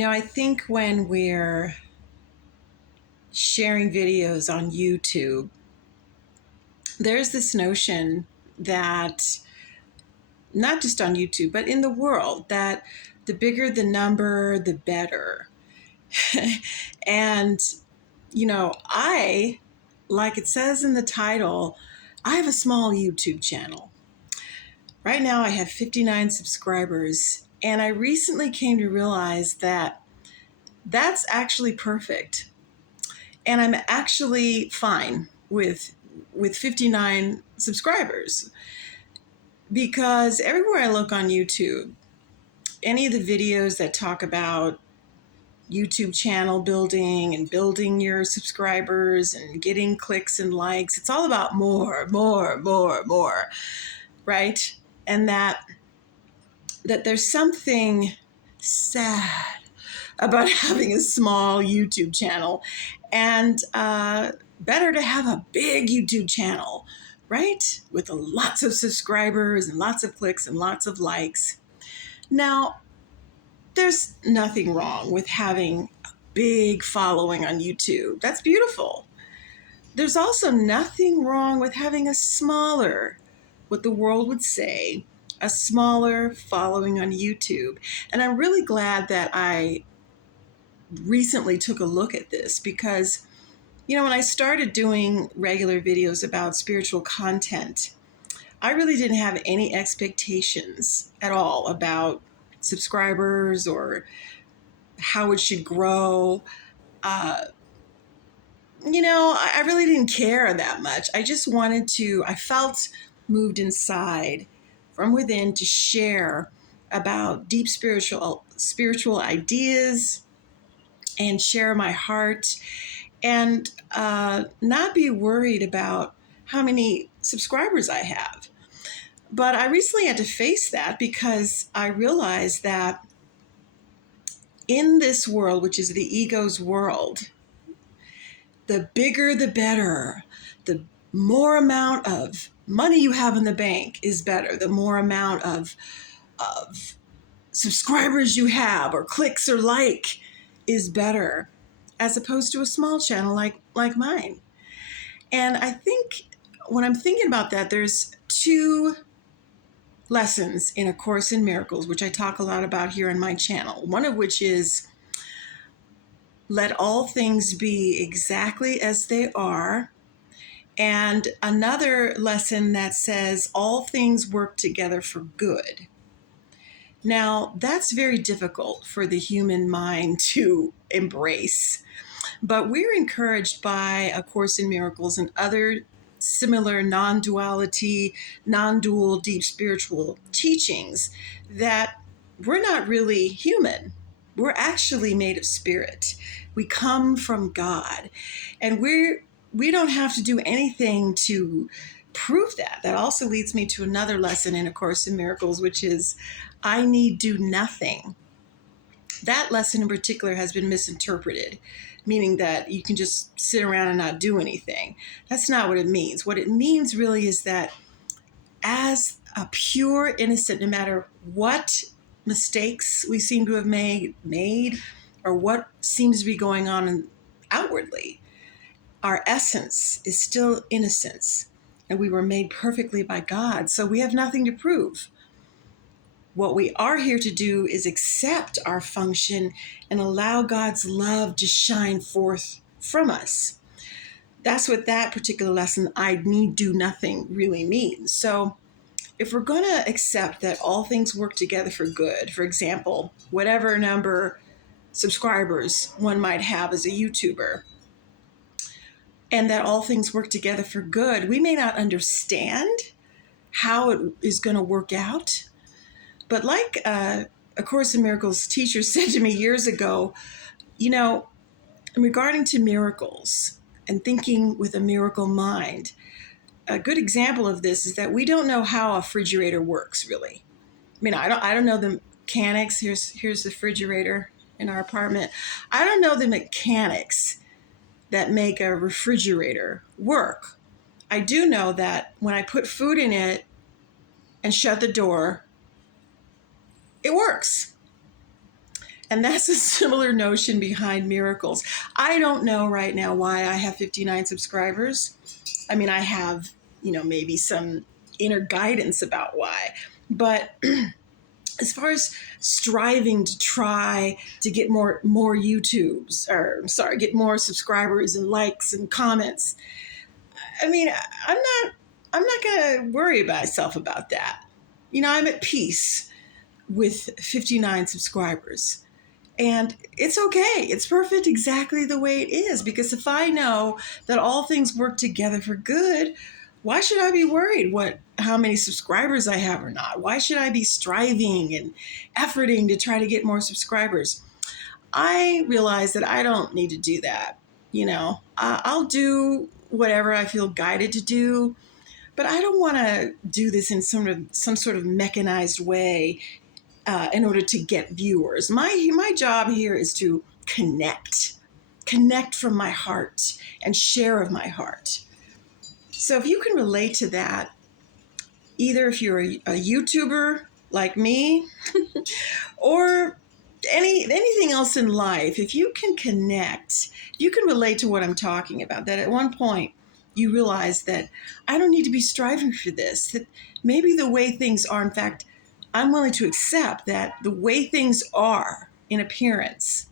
I think when we're sharing videos on YouTube, there's this notion that not just on YouTube, but in the world, that the bigger the number, the better. And, like it says in the title, I have a small YouTube channel. Right now, I have 59 subscribers, and I recently came to realize that that's actually perfect. And I'm actually fine with 59 subscribers because everywhere I look on YouTube, any of the videos that talk about YouTube channel building and building your subscribers and getting clicks and likes, it's all about more, more, more, more, right? And that there's something sad about having a small YouTube channel, and better to have a big YouTube channel, right? With lots of subscribers and lots of clicks and lots of likes. Now, there's nothing wrong with having a big following on YouTube. That's beautiful. There's also nothing wrong with having a smaller, what the world would say, a smaller following on YouTube. And I'm really glad that I recently took a look at this because, when I started doing regular videos about spiritual content, I really didn't have any expectations at all about subscribers or how it should grow. I really didn't care that much. I felt moved inside from within to share about deep spiritual ideas and share my heart and not be worried about how many subscribers I have. But I recently had to face that because I realized that in this world, which is the ego's world, the bigger the better. The more amount of money you have in the bank is better. The more amount of subscribers you have or clicks or like is better, as opposed to a small channel like mine. And I think when I'm thinking about that, there's two lessons in A Course in Miracles, which I talk a lot about here on my channel. One of which is let all things be exactly as they are. And another lesson that says all things work together for good. Now, that's very difficult for the human mind to embrace. But we're encouraged by A Course in Miracles and other similar non-duality, non-dual, deep spiritual teachings that we're not really human. We're actually made of spirit. We come from God, and we don't have to do anything to prove that. That also leads me to another lesson in A Course in Miracles, which is I need do nothing. That lesson in particular has been misinterpreted, meaning that you can just sit around and not do anything. That's not what it means. What it means really is that as a pure innocent, no matter what mistakes we seem to have made or what seems to be going on outwardly, our essence is still innocence, and we were made perfectly by God. So we have nothing to prove. What we are here to do is accept our function and allow God's love to shine forth from us. That's what that particular lesson, I need do nothing, really means. So if we're going to accept that all things work together for good, for example, whatever number subscribers one might have as a YouTuber, and that all things work together for good, we may not understand how it is going to work out. But like A Course in Miracles teacher said to me years ago, regarding to miracles and thinking with a miracle mind, a good example of this is that we don't know how a refrigerator works, really. I don't know the mechanics. Here's the refrigerator in our apartment. I don't know the mechanics that make a refrigerator work. I do know that when I put food in it and shut the door, it works. And that's a similar notion behind miracles. I don't know right now why I have 59 subscribers. I mean, I have, maybe some inner guidance about why. But as far as striving to try to get more get more subscribers and likes and comments, I mean, I'm not going to worry about myself about that. I'm at peace with 59 subscribers. And it's okay. It's perfect exactly the way it is. Because if I know that all things work together for good, why should I be worried how many subscribers I have or not? Why should I be striving and efforting to try to get more subscribers? I realize that I don't need to do that. I'll do whatever I feel guided to do, but I don't want to do this in some sort of mechanized way in order to get viewers. My job here is to connect from my heart and share of my heart. So if you can relate to that, either if you're a YouTuber like me or anything else in life, if you can connect, you can relate to what I'm talking about, that at one point you realize that I don't need to be striving for this, that maybe the way things are, in fact, I'm willing to accept that the way things are in appearance,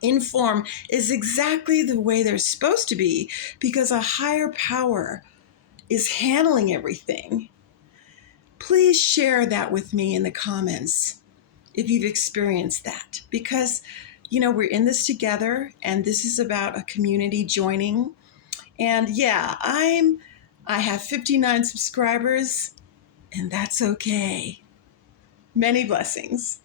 in form, is exactly the way they're supposed to be because a higher power is handling everything. Please share that with me in the comments if you've experienced that, because we're in this together and this is about a community joining. And yeah, I have 59 subscribers, and that's okay. Many blessings.